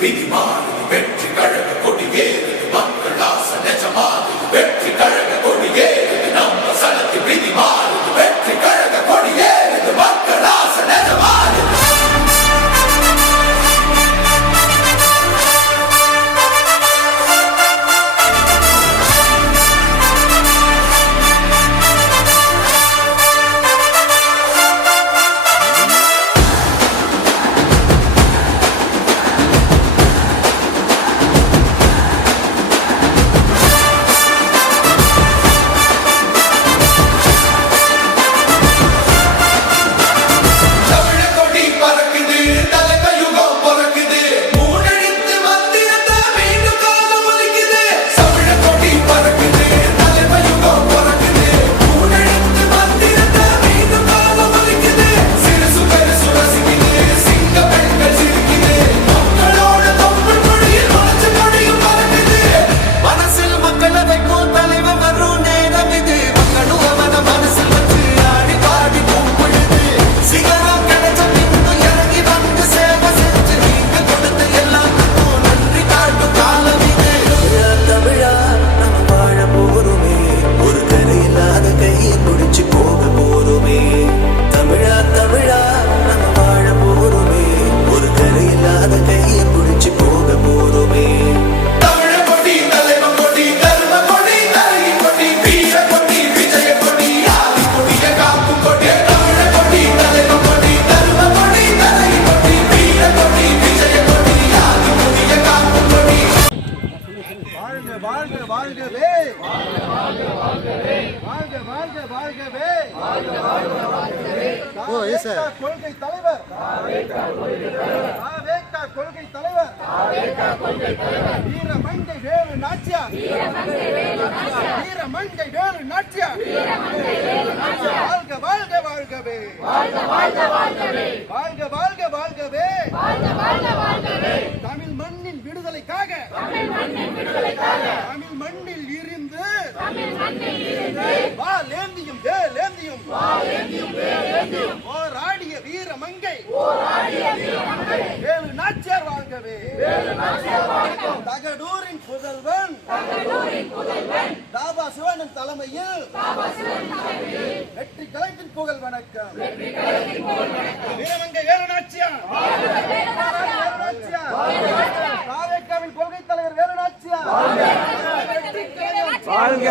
big man, the வாழ்க வாழ்க வாழ்கவே. வாழ்க வாழ்க வாழ்கவே. கொள்கை தலைவர். கொள்கை தலைவர். வீர மங்கை வேலு நாச்சியா வீர மங்கை வேலு நாச்சியா வாழ்க வாழ்க வாழ்கவே வாழ்க வாழ்க வாழ்கவே. வாழ்க வாழ்க வாழ்கவே. வாழ்க வாழ்க வாழ்கவே. போராடிய வீரமங்கை. வேலு நாச்சியார் வாழ்கவே. தகடூரின் புதல்வன். தாபா சிவனன் தலைமையில். வெற்றி கலைப்பின் புகழ் வணக்கம். வீரமங்கை வேலு நாச்சியார். தாவேக்காவின் கொள்கை தலைவர் வேலு நாச்சியார். வாழ்க.